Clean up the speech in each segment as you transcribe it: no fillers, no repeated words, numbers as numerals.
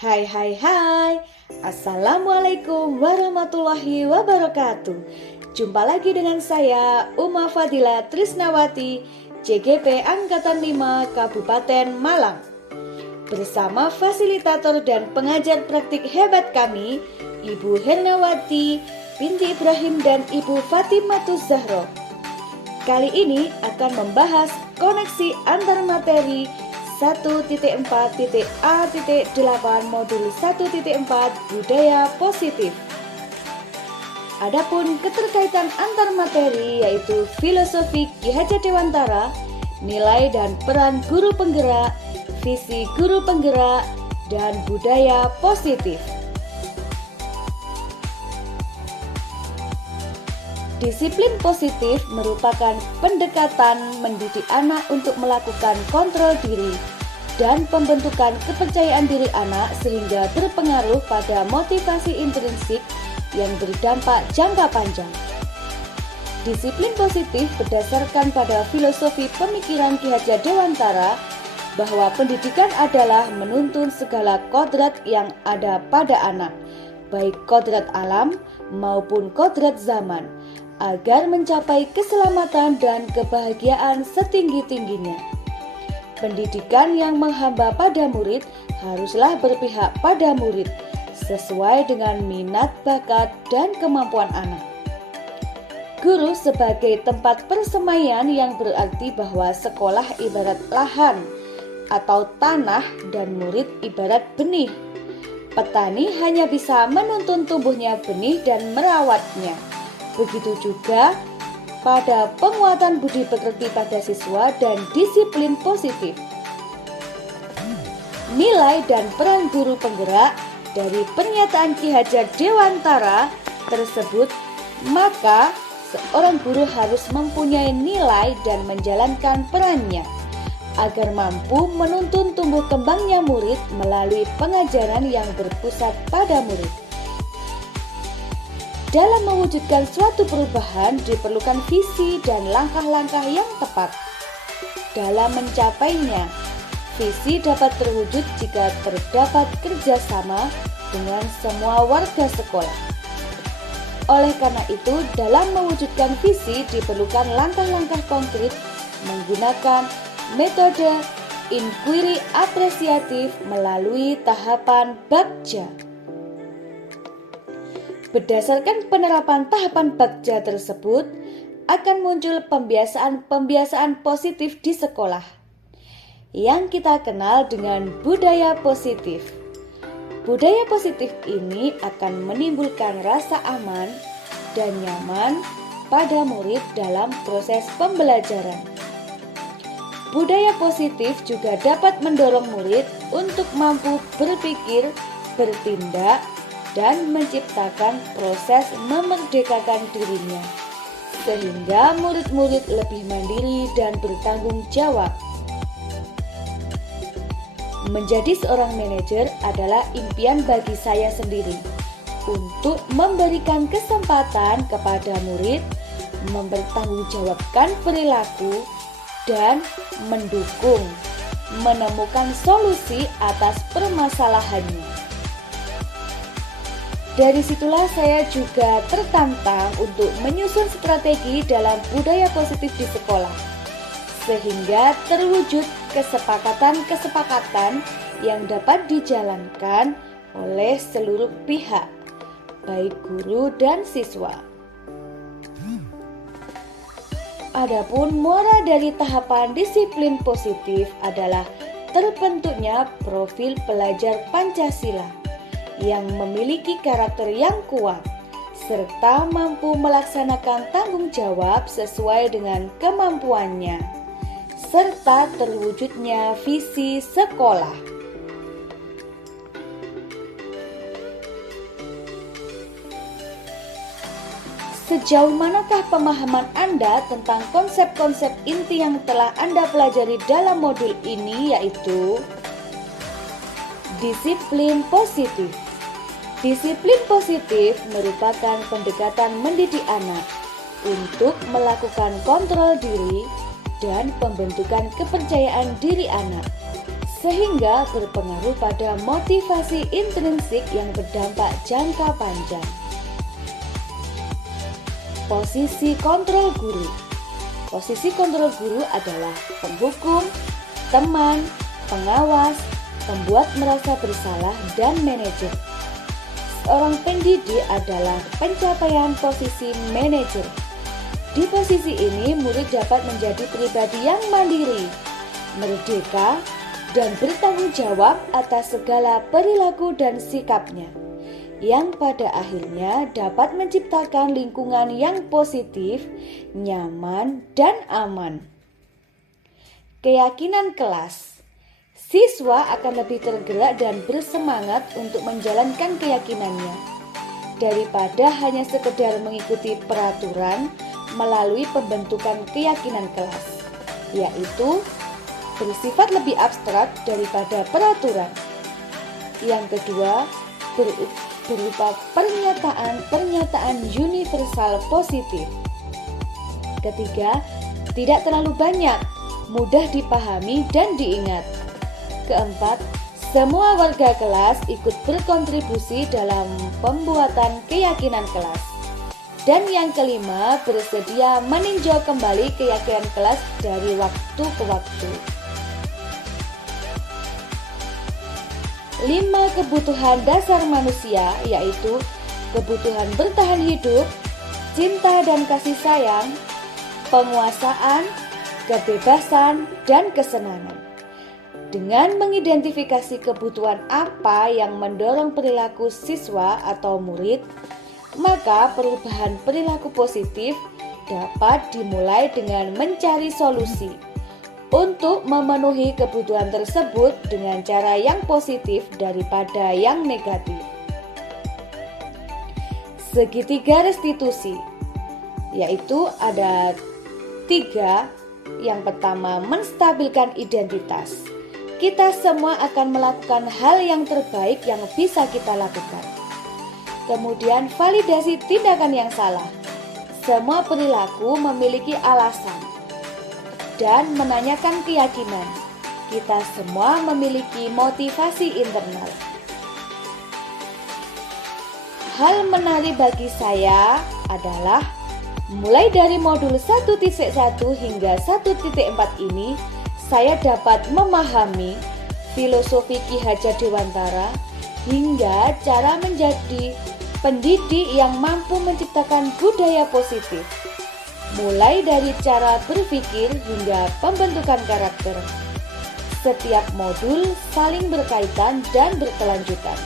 Hai hai hai. Assalamualaikum warahmatullahi wabarakatuh. Jumpa lagi dengan saya Uma Fadila Trisnawati, CGP Angkatan 5 Kabupaten Malang. Bersama fasilitator dan pengajar praktik hebat kami, Ibu Hernawati binti Ibrahim dan Ibu Fatimatus Zahro. Kali ini akan membahas koneksi antar materi 1.4.A.8 modul 1.4 budaya positif. Adapun keterkaitan antar materi yaitu filosofi Ki Hajar Dewantara, nilai dan peran guru penggerak, visi guru penggerak, dan budaya positif. Disiplin positif merupakan pendekatan mendidik anak untuk melakukan kontrol diri dan pembentukan kepercayaan diri anak sehingga berpengaruh pada motivasi intrinsik yang berdampak jangka panjang. Disiplin positif berdasarkan pada filosofi pemikiran Ki Hajar Dewantara bahwa pendidikan adalah menuntun segala kodrat yang ada pada anak, baik kodrat alam maupun kodrat zaman, agar mencapai keselamatan dan kebahagiaan setinggi-tingginya. Pendidikan yang menghamba pada murid haruslah berpihak pada murid, sesuai dengan minat, bakat, dan kemampuan anak. Guru sebagai tempat persemaian yang berarti bahwa sekolah ibarat lahan atau tanah dan murid ibarat benih. Petani hanya bisa menuntun tumbuhnya benih dan merawatnya. Begitu juga pada penguatan budi pekerti pada siswa dan disiplin positif. Nilai dan peran guru penggerak dari pernyataan Ki Hajar Dewantara tersebut, maka seorang guru harus mempunyai nilai dan menjalankan perannya agar mampu menuntun tumbuh kembangnya murid melalui pengajaran yang berpusat pada murid. Dalam mewujudkan suatu perubahan diperlukan visi dan langkah-langkah yang tepat. Dalam mencapainya, visi dapat terwujud jika terdapat kerjasama dengan semua warga sekolah. Oleh karena itu, dalam mewujudkan visi diperlukan langkah-langkah konkret menggunakan metode inquiry apresiatif melalui tahapan Bagja. Berdasarkan penerapan tahapan Bagja tersebut, akan muncul pembiasaan positif di sekolah yang kita kenal dengan budaya positif. Budaya positif ini akan menimbulkan rasa aman dan nyaman pada murid dalam proses pembelajaran. Budaya positif juga dapat mendorong murid untuk mampu berpikir, bertindak, dan menciptakan proses memerdekakan dirinya, sehingga murid-murid lebih mandiri dan bertanggung jawab. Menjadi seorang manajer adalah impian bagi saya sendiri untuk memberikan kesempatan kepada murid mempertanggungjawabkan perilaku dan mendukung menemukan solusi atas permasalahannya. Dari situlah saya juga tertantang untuk menyusun strategi dalam budaya positif di sekolah, sehingga terwujud kesepakatan-kesepakatan yang dapat dijalankan oleh seluruh pihak, baik guru dan siswa. Adapun muara dari tahapan disiplin positif adalah terbentuknya profil pelajar Pancasila yang memiliki karakter yang kuat, serta mampu melaksanakan tanggung jawab sesuai dengan kemampuannya, serta terwujudnya visi sekolah. Sejauh manakah pemahaman Anda tentang konsep-konsep inti yang telah Anda pelajari dalam modul ini, yaitu disiplin positif. Disiplin positif merupakan pendekatan mendidik anak untuk melakukan kontrol diri dan pembentukan kepercayaan diri anak, sehingga berpengaruh pada motivasi intrinsik yang berdampak jangka panjang. Posisi kontrol guru. Posisi kontrol guru adalah penghukum, teman, pengawas, pembuat merasa bersalah, dan manajer. Seorang pendidik adalah pencapaian posisi manajer. Di posisi ini, murid dapat menjadi pribadi yang mandiri, merdeka, dan bertanggung jawab atas segala perilaku dan sikapnya, yang pada akhirnya dapat menciptakan lingkungan yang positif, nyaman, dan aman. Keyakinan kelas. Siswa akan lebih tergerak dan bersemangat untuk menjalankan keyakinannya daripada hanya sekedar mengikuti peraturan melalui pembentukan keyakinan kelas, yaitu bersifat lebih abstrak daripada peraturan. Yang kedua, berupa pernyataan universal positif. Ketiga, tidak terlalu banyak, mudah dipahami dan diingat. Keempat, semua warga kelas ikut berkontribusi dalam pembuatan keyakinan kelas. Dan yang kelima, bersedia meninjau kembali keyakinan kelas dari waktu ke waktu. 5 kebutuhan dasar manusia, yaitu kebutuhan bertahan hidup, cinta dan kasih sayang, penguasaan, kebebasan, dan kesenangan. Dengan mengidentifikasi kebutuhan apa yang mendorong perilaku siswa atau murid, maka perubahan perilaku positif dapat dimulai dengan mencari solusi untuk memenuhi kebutuhan tersebut dengan cara yang positif daripada yang negatif. Segitiga restitusi, yaitu ada 3. Yang pertama, menstabilkan identitas. Kita semua akan melakukan hal yang terbaik yang bisa kita lakukan. Kemudian, validasi tindakan yang salah. Semua perilaku memiliki alasan. Dan menanyakan keyakinan. Kita semua memiliki motivasi internal. Hal menarik bagi saya adalah mulai dari modul 1.1 hingga 1.4 ini, saya dapat memahami filosofi Ki Hajar Dewantara hingga cara menjadi pendidik yang mampu menciptakan budaya positif, mulai dari cara berpikir hingga pembentukan karakter. Setiap modul saling berkaitan dan berkelanjutan.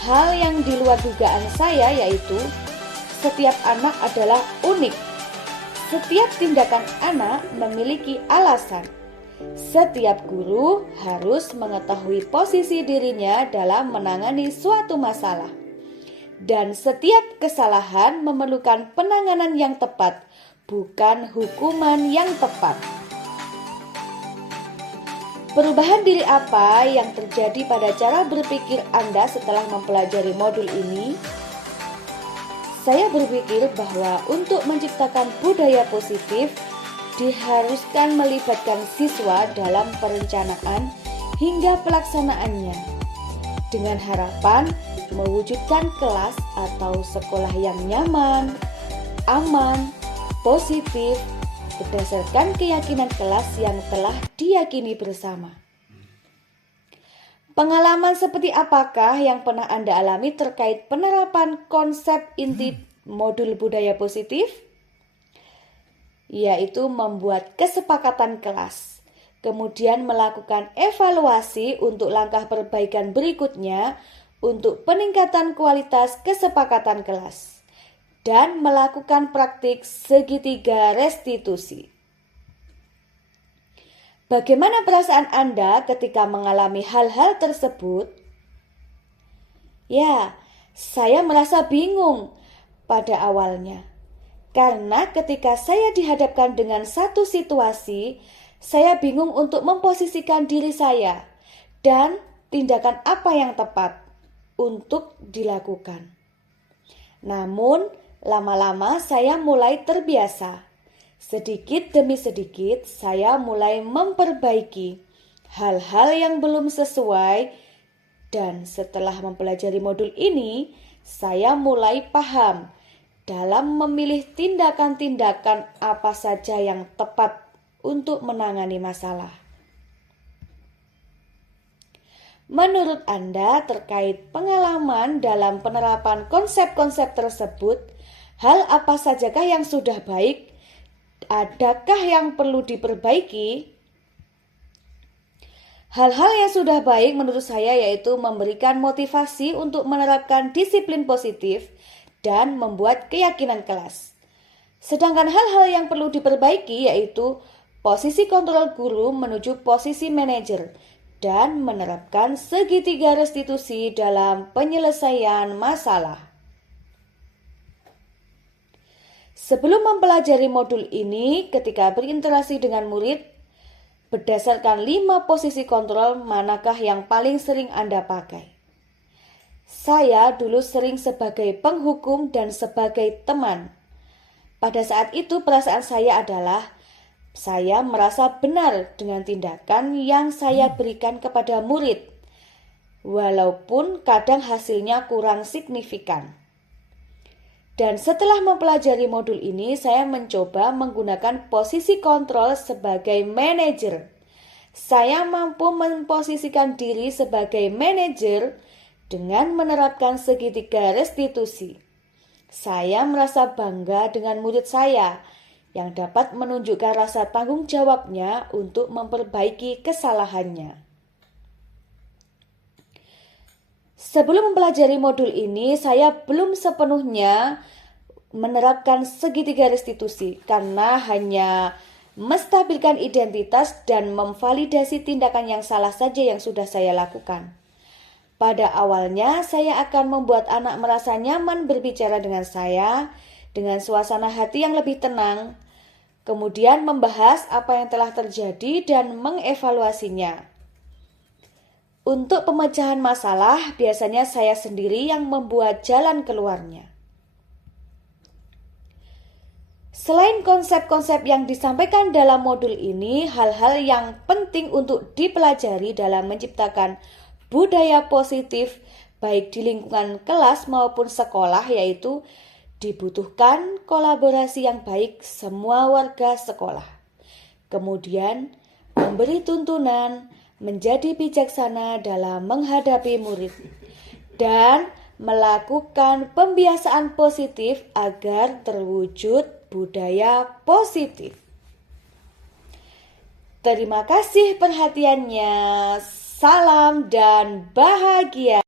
Hal yang di luar dugaan saya yaitu setiap anak adalah unik. Setiap tindakan anak memiliki alasan. Setiap guru harus mengetahui posisi dirinya dalam menangani suatu masalah. Dan setiap kesalahan memerlukan penanganan yang tepat, bukan hukuman yang tepat. Perubahan diri apa yang terjadi pada cara berpikir Anda setelah mempelajari modul ini? Saya berpikir bahwa untuk menciptakan budaya positif diharuskan melibatkan siswa dalam perencanaan hingga pelaksanaannya, dengan harapan mewujudkan kelas atau sekolah yang nyaman, aman, positif, berdasarkan keyakinan kelas yang telah diyakini bersama. Pengalaman seperti apakah yang pernah Anda alami terkait penerapan konsep inti modul budaya positif? Yaitu membuat kesepakatan kelas, kemudian melakukan evaluasi untuk langkah perbaikan berikutnya untuk peningkatan kualitas kesepakatan kelas, dan melakukan praktik segitiga restitusi. Bagaimana perasaan Anda ketika mengalami hal-hal tersebut? Ya, saya merasa bingung pada awalnya. Karena ketika saya dihadapkan dengan satu situasi, saya bingung untuk memposisikan diri saya dan tindakan apa yang tepat untuk dilakukan. Namun, lama-lama saya mulai terbiasa. Sedikit demi sedikit saya mulai memperbaiki hal-hal yang belum sesuai, dan setelah mempelajari modul ini, saya mulai paham dalam memilih tindakan-tindakan apa saja yang tepat untuk menangani masalah. Menurut Anda terkait pengalaman dalam penerapan konsep-konsep tersebut, hal apa sajakah yang sudah baik? Adakah yang perlu diperbaiki? Hal-hal yang sudah baik menurut saya yaitu memberikan motivasi untuk menerapkan disiplin positif dan membuat keyakinan kelas. Sedangkan hal-hal yang perlu diperbaiki yaitu posisi kontrol guru menuju posisi manajer dan menerapkan segitiga restitusi dalam penyelesaian masalah. Sebelum mempelajari modul ini, ketika berinteraksi dengan murid, berdasarkan 5 posisi kontrol, manakah yang paling sering Anda pakai? Saya dulu sering sebagai penghukum dan sebagai teman. Pada saat itu perasaan saya adalah saya merasa benar dengan tindakan yang saya berikan kepada murid, walaupun kadang hasilnya kurang signifikan. Dan setelah mempelajari modul ini, saya mencoba menggunakan posisi kontrol sebagai manajer. Saya mampu memposisikan diri sebagai manajer dengan menerapkan segitiga restitusi. Saya merasa bangga dengan murid saya yang dapat menunjukkan rasa tanggung jawabnya untuk memperbaiki kesalahannya. Sebelum mempelajari modul ini, saya belum sepenuhnya menerapkan segitiga restitusi karena hanya menstabilkan identitas dan memvalidasi tindakan yang salah saja yang sudah saya lakukan. Pada awalnya, saya akan membuat anak merasa nyaman berbicara dengan saya dengan suasana hati yang lebih tenang, kemudian membahas apa yang telah terjadi dan mengevaluasinya. Untuk pemecahan masalah, biasanya saya sendiri yang membuat jalan keluarnya. Selain konsep-konsep yang disampaikan dalam modul ini, hal-hal yang penting untuk dipelajari dalam menciptakan budaya positif baik di lingkungan kelas maupun sekolah yaitu dibutuhkan kolaborasi yang baik semua warga sekolah. Kemudian memberi tuntunan, menjadi bijaksana dalam menghadapi murid, dan melakukan pembiasaan positif agar terwujud budaya positif. Terima kasih perhatiannya. Salam dan bahagia.